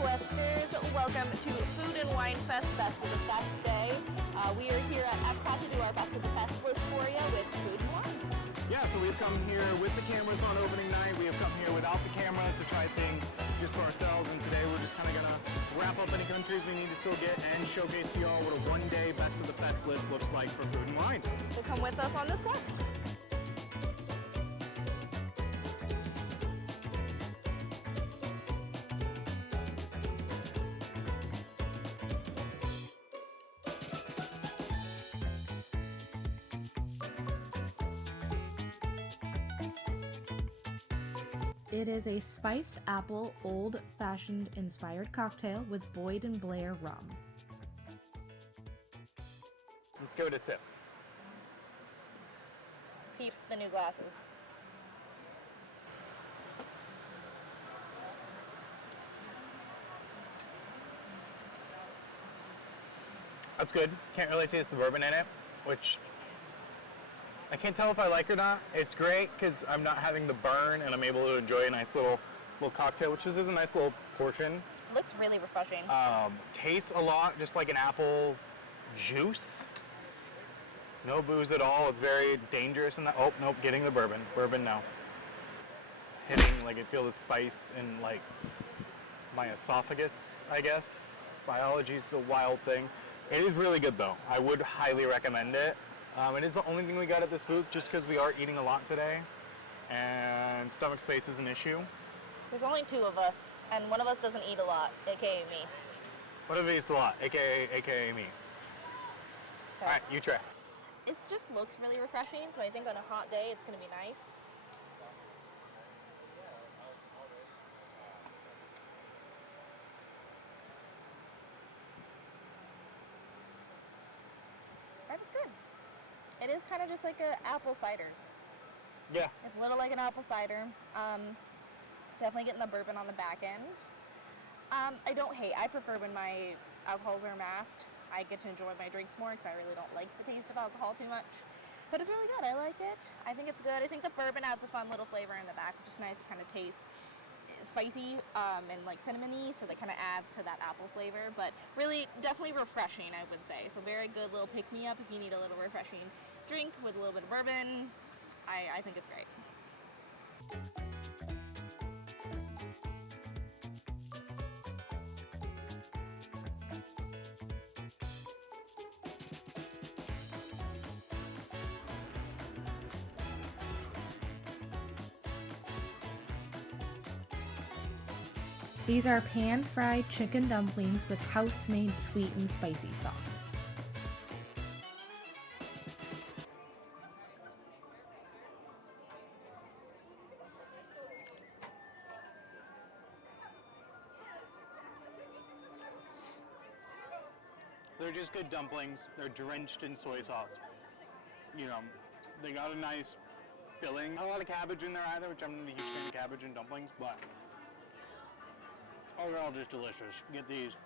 Questers, welcome to Food and Wine Fest, Best of the Fest Day. We are here at Epcot to do our Best of the Fest list for you with food and wine. Yeah, so we've come here with the cameras on opening night. We have come here without the cameras to try things just for ourselves. And today we're just kind of gonna wrap up any countries we need to still get and showcase to y'all what a one-day Best of the Fest list looks like for food and wine. So come with us on this quest. It is a spiced apple, old-fashioned inspired cocktail with Boyd and Blair rum. Let's give it a sip. Peep the new glasses. That's good. Can't really taste the bourbon in it, which I can't tell if I like or not. It's great because I'm not having the burn and I'm able to enjoy a nice little cocktail, which is a nice little portion. Looks really refreshing. Tastes a lot just like an apple juice. No booze at all. It's very dangerous in that. Oh, nope, getting the bourbon. Bourbon, no. It's hitting, like I feel the spice in like my esophagus, I guess. Biology's a wild thing. It is really good though. I would highly recommend it. It is the only thing we got at this booth just because we are eating a lot today and stomach space is an issue. There's only two of us, and one of us doesn't eat a lot, aka me. One of these a lot, aka me. So, All right, you try. it just looks really refreshing, so I think on a hot day it's going to be nice. That was good. It is kind of just like an apple cider. Yeah. It's a little like an apple cider. Definitely getting the bourbon on the back end. I don't hate. I prefer when my alcohols are masked. I get to enjoy my drinks more because I really don't like the taste of alcohol too much. But it's really good. I like it. I think it's good. I think the bourbon adds a fun little flavor in the back, which is nice. It kind of tastes spicy and like cinnamony, so that kind of adds to that apple flavor. But really, definitely refreshing, I would say. So very good little pick-me-up if you need a little refreshing drink with a little bit of bourbon. I think it's great. These are pan-fried chicken dumplings with house-made sweet and spicy sauce. They're just good dumplings. They're drenched in soy sauce. You know, they got a nice filling. Not a lot of cabbage in there either, which I'm not a huge fan of cabbage in dumplings, but overall just delicious. Get these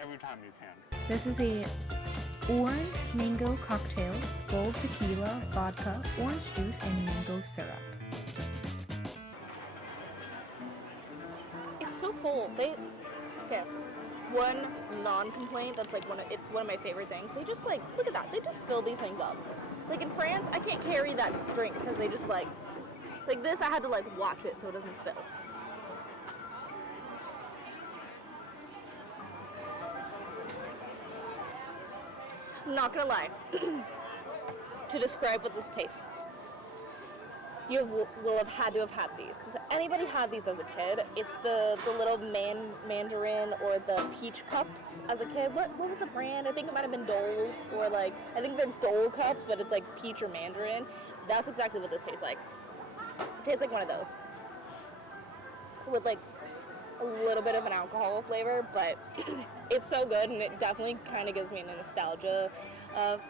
every time you can. This is a orange mango cocktail, bold tequila, vodka, orange juice, and mango syrup. It's so full. Okay. One non-complaint that's like it's one of my favorite things. They just like, look at that. They just fill these things up. Like in France, I can't carry that drink because they just like this. I had to like watch it so it doesn't spill. I'm not gonna lie. To describe what this tastes, you will have had to have had these. Has anybody had these as a kid? It's the little mandarin or the peach cups as a kid. What was the brand? I think it might have been Dole, or like, I think they're Dole cups, but it's like peach or mandarin. That's exactly what this tastes like. It tastes like one of those. With like a little bit of an alcohol flavor, but it's so good, and it definitely kind of gives me a nostalgia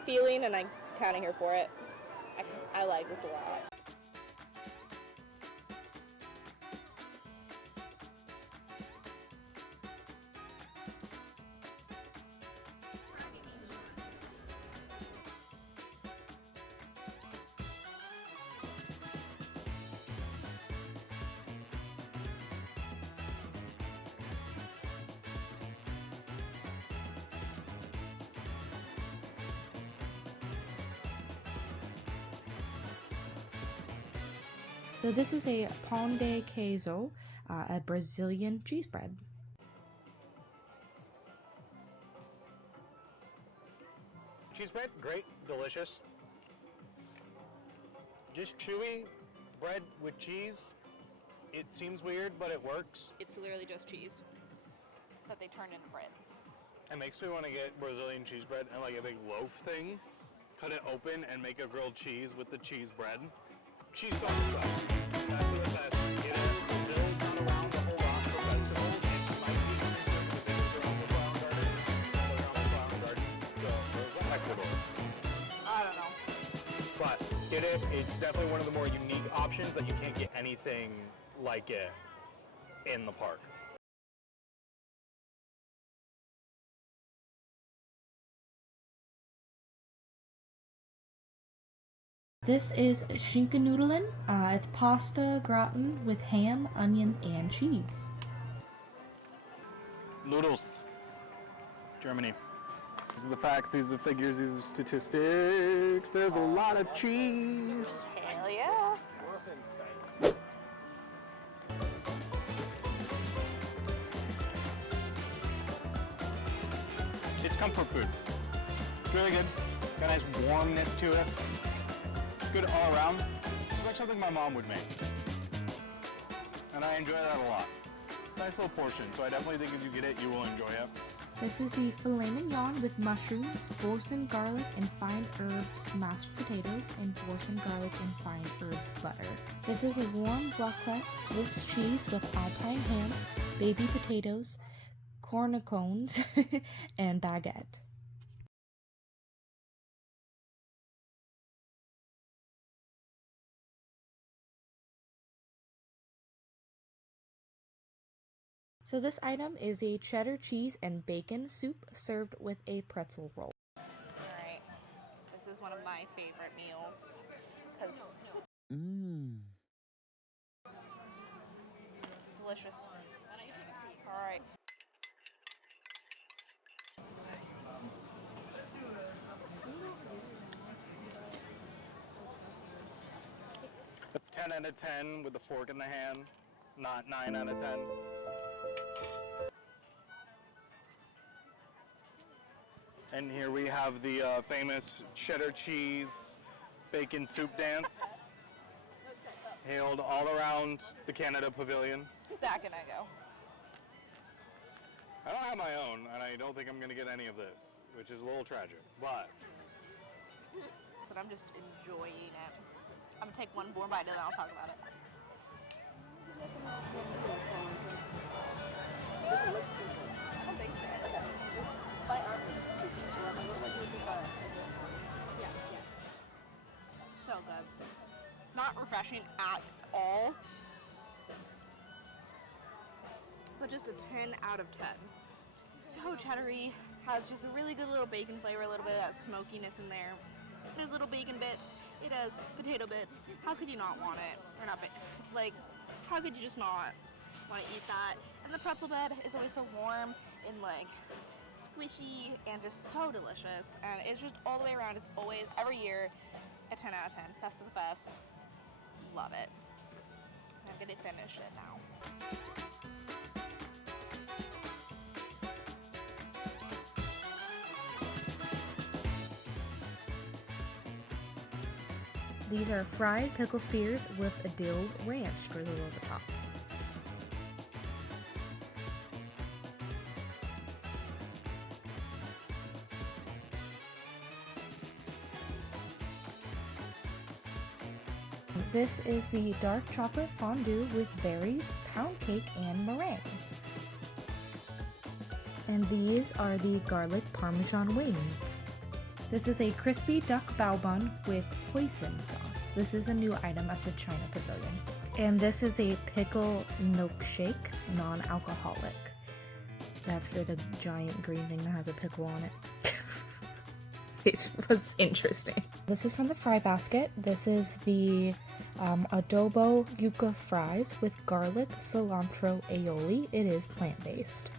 feeling, and I'm kind of here for it. I like this a lot. So this is a pão de queijo, a Brazilian cheese bread. Cheese bread, great, delicious. Just chewy bread with cheese. It seems weird, but it works. It's literally just cheese that they turn into bread. It makes me want to get Brazilian cheese bread and like a big loaf thing, cut it open and make a grilled cheese with the cheese bread. Cheese sauce sucks. Best of the best. Get it. Brazil's not around a whole lot for festivals. And like the Flower Garden, all around the Flower Garden. So, Ecuador. I don't know. But get it. It's definitely one of the more unique options that you can't get anything like it in the park. This is Schinkennudeln. It's pasta gratin with ham, onions, and cheese. Noodles. Germany. These are the facts, these are the figures, these are the statistics. There's a lot of cheese. Hell yeah. It's comfort food. It's really good. Got a nice warmness to it. Good all around. It's like something my mom would make. And I enjoy that a lot. It's a nice little portion, so I definitely think if you get it, you will enjoy it. This is the filet mignon with mushrooms, boursin garlic, and fine herbs mashed potatoes, and boursin garlic and fine herbs butter. This is a warm raclette Swiss cheese with alpine ham, baby potatoes, cornicones, and baguette. So this item is a cheddar cheese and bacon soup served with a pretzel roll. Alright. This is one of my favorite meals. Because delicious. Alright. It's 10 out of 10 with the fork in the hand, not 9 out of 10. And here we have the famous cheddar cheese bacon soup dance, hailed all around the Canada Pavilion. Back and I go. I don't have my own, and I don't think I'm going to get any of this, which is a little tragic, but So I'm just enjoying it. I'm gonna take one more bite and then I'll talk about it. So good. Not refreshing at all, but just a 10 out of 10. So cheddary, has just a really good little bacon flavor, a little bit of that smokiness in there. There's little bacon bits, it has potato bits. How could you not want it? Or not, like, how could you just not want to eat that? And the pretzel bed is always so warm and like squishy and just so delicious. And it's just all the way around, is always, every year, a 10 out of 10. Best of the fest. Love it. I'm gonna finish it now. These are fried pickle spears with a dill ranch drizzled over the top. This is the dark chocolate fondue with berries, pound cake, and meringues. And these are the garlic parmesan wings. This is a crispy duck bao bun with hoisin sauce. This is a new item at the China Pavilion. And this is a pickle milkshake, non-alcoholic. That's for the giant green thing that has a pickle on it. It was interesting. This is from the fry basket. This is the adobo yuca fries with garlic, cilantro, aioli. It is plant-based.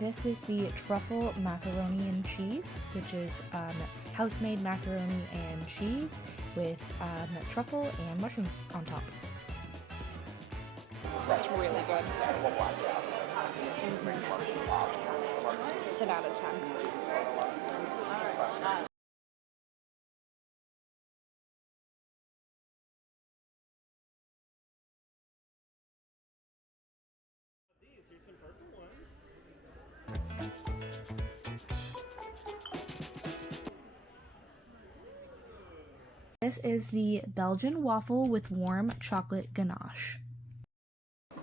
This is the truffle macaroni and cheese, which is house-made macaroni and cheese with truffle and mushrooms on top. That's really good. 10 out of 10. This is the Belgian waffle with warm chocolate ganache.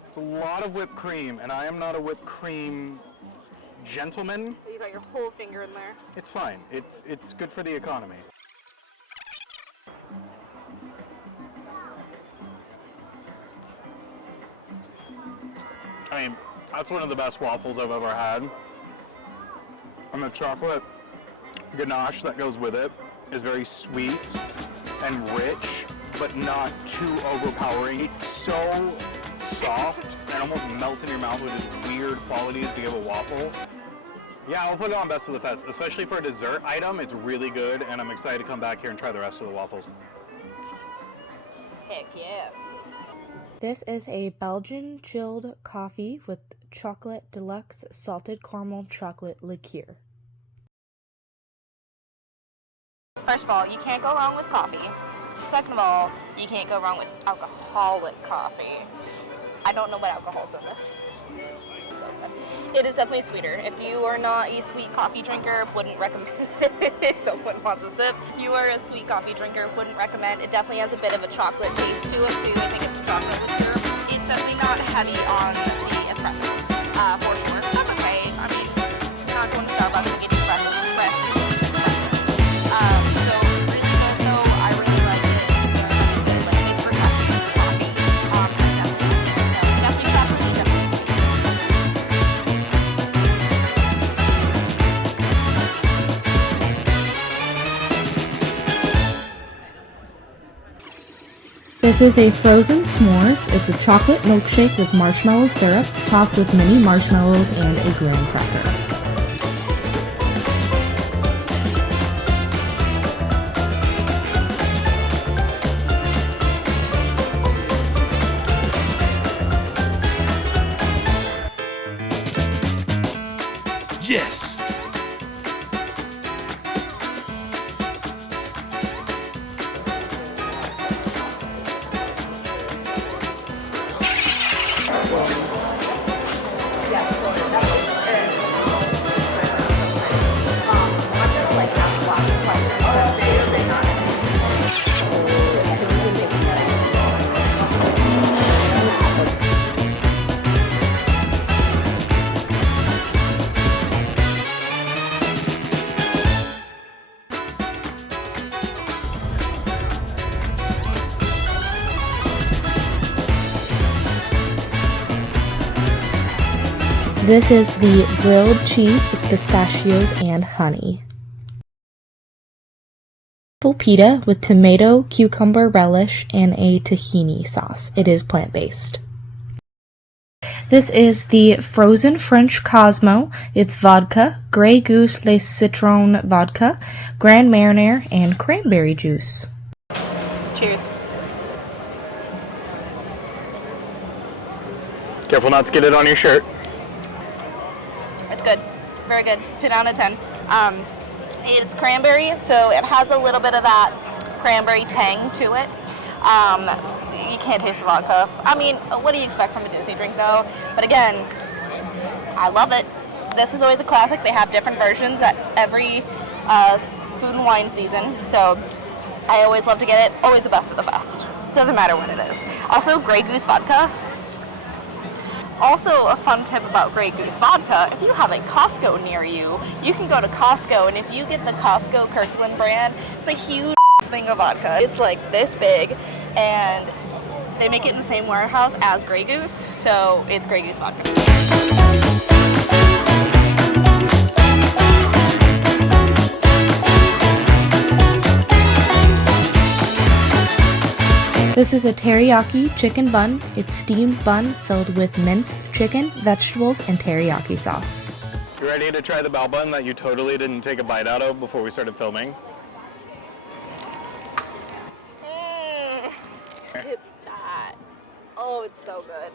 It's a lot of whipped cream, and I am not a whipped cream gentleman. You got your whole finger in there. It's fine. It's good for the economy. I mean, that's one of the best waffles I've ever had. And the chocolate ganache that goes with it is very sweet and rich, but not too overpowering. It's so soft and almost melts in your mouth with its weird qualities to give a waffle. Yeah, I'll put it on best of the fest, especially for a dessert item. It's really good, and I'm excited to come back here and try the rest of the waffles. Heck yeah. This is a Belgian chilled coffee with chocolate deluxe salted caramel chocolate liqueur. First of all, you can't go wrong with coffee. Second of all, you can't go wrong with alcoholic coffee. I don't know what alcohol's in this. So good. It is definitely sweeter. If you are not a sweet coffee drinker, wouldn't recommend it. Someone wants a sip. If you are a sweet coffee drinker, wouldn't recommend. It definitely has a bit of a chocolate taste to it too. I think it's chocolate liqueur. It's definitely not heavy on the espresso, for sure. That's okay. I mean, you're not going to Starbucks to get espresso, but so really good though. I really like it. It's like it's refreshing for coffee. Definitely chocolatey, definitely sweet. This is a frozen s'mores. It's a chocolate milkshake with marshmallow syrup, topped with mini marshmallows and a graham cracker. Yes! This is the grilled cheese with pistachios and honey. Pita with tomato, cucumber relish, and a tahini sauce. It is plant-based. This is the frozen French Cosmo. It's vodka, Grey Goose Le Citron vodka, Grand Marnier, and cranberry juice. Cheers. Careful not to get it on your shirt. It's good. Very good. 10 out of 10. It's cranberry, so it has a little bit of that cranberry tang to it. You can't taste the vodka. I mean, what do you expect from a Disney drink, though? But again, I love it. This is always a classic. They have different versions at every food and wine season, so I always love to get it. Always the best of the best. Doesn't matter what it is. Also, Grey Goose vodka. Also, a fun tip about Grey Goose vodka, if you have a Costco near you, you can go to Costco, and if you get the Costco Kirkland brand, it's a huge thing of vodka. It's like this big, and they make it in the same warehouse as Grey Goose, so it's Grey Goose vodka. This is a teriyaki chicken bun. It's steamed bun filled with minced chicken, vegetables, and teriyaki sauce. You ready to try the bao bun that you totally didn't take a bite out of before we started filming? Look at that. Oh, it's so good.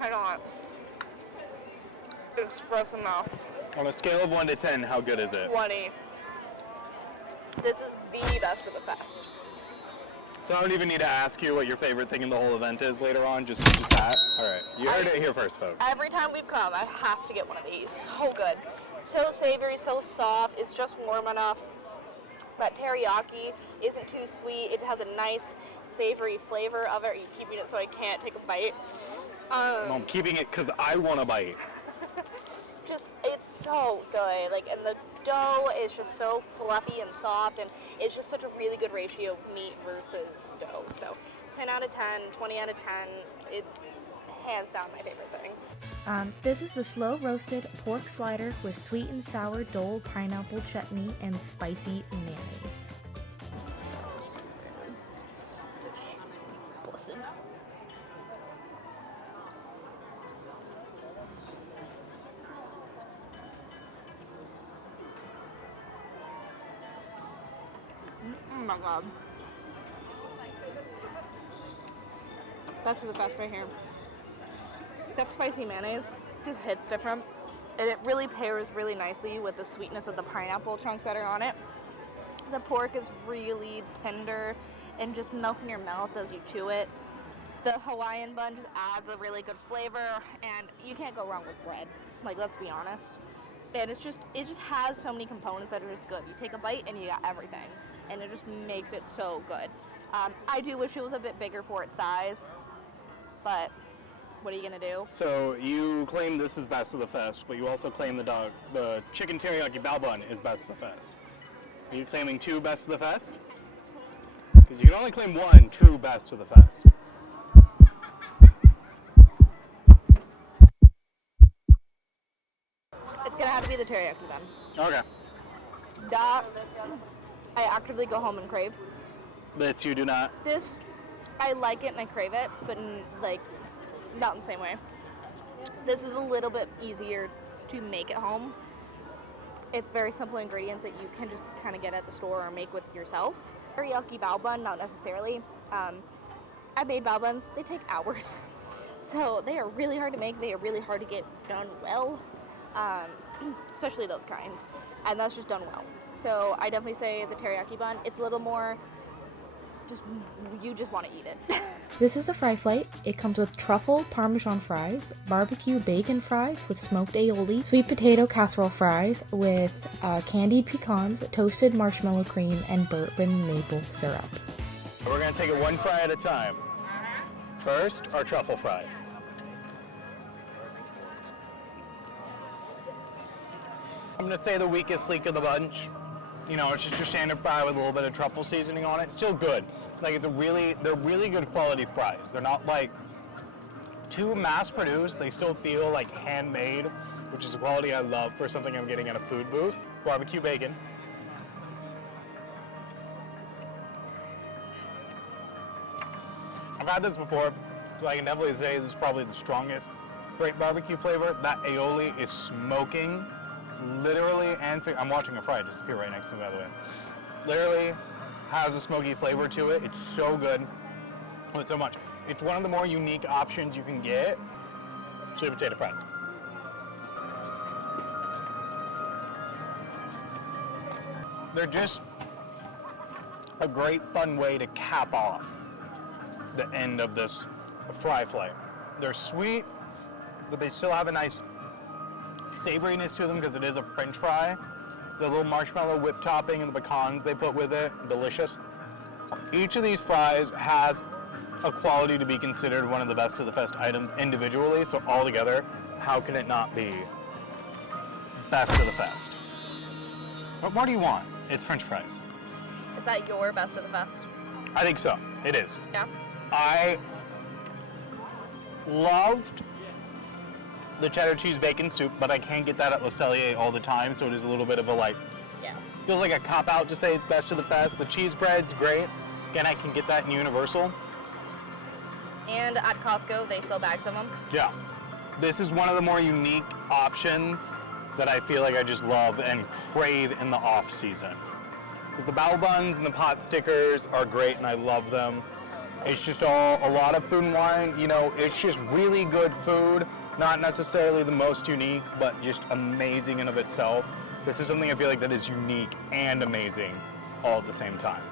Cannot express enough. On a scale of 1 to 10, how good is it? 20. This is the best of the best. So I don't even need to ask you what your favorite thing in the whole event is later on, just that? All right, you heard it here first, folks. Every time we've come, I have to get one of these. So good. So savory, so soft. It's just warm enough. That teriyaki isn't too sweet. It has a nice savory flavor of it. Are you keeping it so I can't take a bite? I'm keeping it because I want a bite. Just, it's so good. Like, and the dough is just so fluffy and soft, and it's just such a really good ratio of meat versus dough. So 10 out of 10, 20 out of 10, it's hands down my favorite thing. This is the slow roasted pork slider with sweet and sour dole pineapple chutney and spicy mayonnaise. So savory. Listen. Oh my god. Best of the best right here. That spicy mayonnaise just hits different. And it really pairs really nicely with the sweetness of the pineapple chunks that are on it. The pork is really tender and just melts in your mouth as you chew it. The Hawaiian bun just adds a really good flavor, and you can't go wrong with bread. Like, let's be honest. And it just has so many components that are just good. You take a bite and you got everything, and it just makes it so good. I do wish it was a bit bigger for its size, but what are you gonna do? So you claim this is best of the fest, but you also claim the chicken teriyaki bao bun is best of the fest. Are you claiming 2 best of the fests? Because you can only claim 1 true best of the fest. It's gonna have to be the teriyaki then. Okay. That I actively go home and crave. This you do not. This, I like it and I crave it, but like not in the same way. This is a little bit easier to make at home. It's very simple ingredients that you can just kind of get at the store or make with yourself. Teriyaki bao bun, not necessarily. I made bao buns, they take hours. So they are really hard to make, they are really hard to get done well, especially those kind. And that's just done well. So I definitely say the teriyaki bun, it's a little more, you just want to eat it. This is a fry flight. It comes with truffle parmesan fries, barbecue bacon fries with smoked aioli, sweet potato casserole fries with candied pecans, toasted marshmallow cream, and bourbon maple syrup. We're going to take it 1 fry at a time. First, our truffle fries. I'm going to say the weakest link of the bunch. You know, it's just your standard fry with a little bit of truffle seasoning on it. Still good. Like, they're really good quality fries. They're not like too mass-produced. They still feel like handmade, which is a quality I love for something I'm getting at a food booth. Barbecue bacon. I've had this before, so I can definitely say this is probably the strongest. Great barbecue flavor. That aioli is smoking. Literally, and I'm watching a fry disappear right next to me, by the way. Literally has a smoky flavor to it. It's so good. It's so much. It's one of the more unique options you can get. Sweet potato fries. They're just a great fun way to cap off the end of this fry flay. They're sweet, but they still have a nice savoriness to them because it is a French fry. The little marshmallow whip topping and the pecans they put with it, delicious. Each of these fries has a quality to be considered one of the best of the fest items individually, so all together, how can it not be best of the fest? What more do you want? It's French fries. Is that your best of the fest? I think so. It is. Yeah. I loved the cheddar cheese bacon soup, but I can't get that at Le Cellier all the time, so it is a little bit of a feels like a cop-out to say it's best of the fest. The cheese bread's great. Again, I can get that in Universal. And at Costco, they sell bags of them. Yeah. This is one of the more unique options that I feel like I just love and crave in the off season. Because the bao buns and the pot stickers are great and I love them. It's just all a lot of Food and Wine, you know, it's just really good food, not necessarily the most unique, but just amazing in of itself. This is something I feel like that is unique and amazing all at the same time.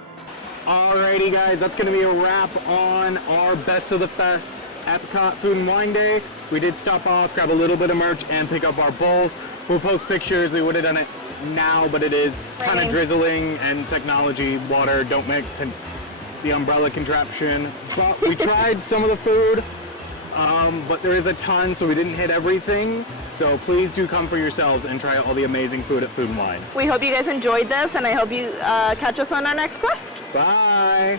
Alrighty guys, that's gonna be a wrap on our Best of the Fest Epcot Food and Wine Day. We did stop off, grab a little bit of merch, and pick up our bowls. We'll post pictures. We would have done it now, but it is kind of Raining. drizzling and technology, water don't mix, hence the umbrella contraption. But we tried some of the food, but there is a ton, so we didn't hit everything. So please do come for yourselves and try all the amazing food at Food and Wine. We hope you guys enjoyed this, and I hope you catch us on our next quest. Bye!